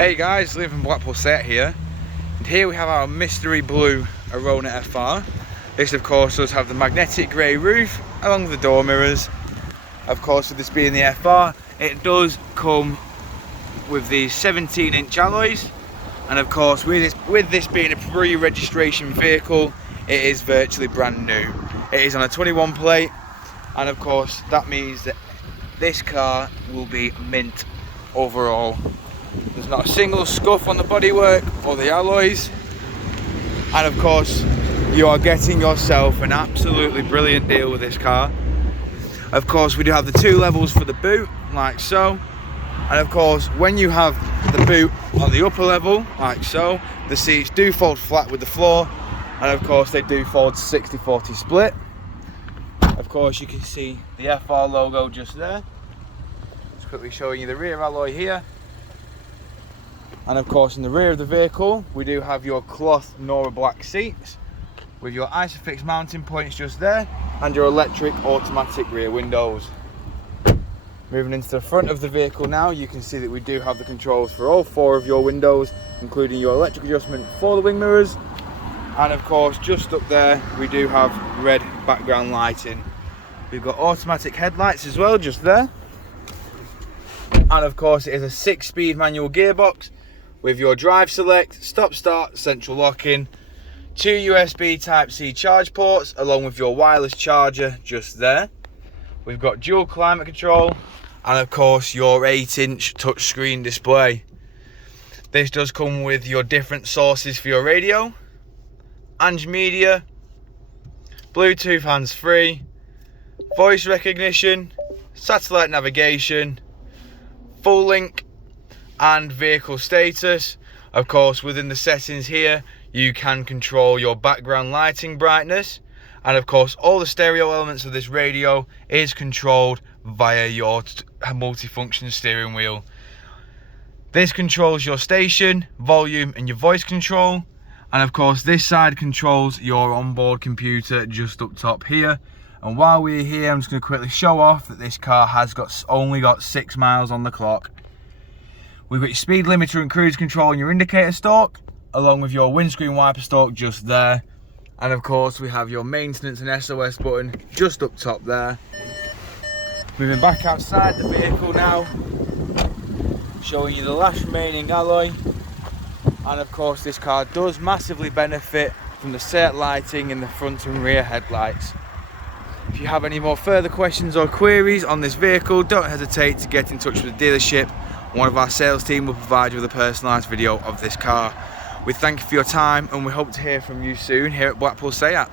Hey guys, Liam from Blackpool set here, and here we have our mystery blue Arona FR. This of course does have the magnetic grey roof along with the door mirrors. Of course, with this being the FR, it does come with these 17-inch alloys, and of course with this being a pre-registration vehicle, it is virtually brand new. It is on a 21 plate, and of course that means that this car will be mint overall. There's not a single scuff on the bodywork or the alloys, and of course you are getting yourself an absolutely brilliant deal with this car. Of course we do have the two levels for the boot, like so, and of course when you have the boot on the upper level, like so, the seats do fold flat with the floor, and of course they do fold 60-40 split. Of course you can see the FR logo just there. Just quickly showing you the rear alloy here. And of course in the rear of the vehicle we do have your cloth Nora black seats with your isofix mounting points just there, and your electric automatic rear windows. Moving into the front of the vehicle now, you can see that we do have the controls for all four of your windows, including your electric adjustment for the wing mirrors, and of course just up there we do have red background lighting. We've got automatic headlights as well just there, and of course it is a 6-speed manual gearbox with your drive select, stop start, central locking, 2 USB Type-C charge ports along with your wireless charger just there. We've got dual climate control, and of course your 8-inch touchscreen display. This does come with your different sources for your radio, Ange Media, Bluetooth hands-free, voice recognition, satellite navigation, full link, and vehicle status. Of course within the settings here you can control your background lighting brightness, and of course all the stereo elements of this radio is controlled via your multifunction steering wheel. This controls your station, volume, and your voice control, and of course this side controls your onboard computer just up top here. And while we're here, I'm just going to quickly show off that this car has only got 6 miles on the clock. We've got your speed limiter and cruise control and your indicator stalk, along with your windscreen wiper stalk just there. And of course we have your maintenance and SOS button just up top there. Moving back outside the vehicle now, showing you the last remaining alloy. And of course this car does massively benefit from the set lighting in the front and rear headlights. If you have any more further questions or queries on this vehicle, don't hesitate to get in touch with the dealership. One of our sales team will provide you with a personalised video of this car. We thank you for your time, and we hope to hear from you soon here at Blackpool SEAT.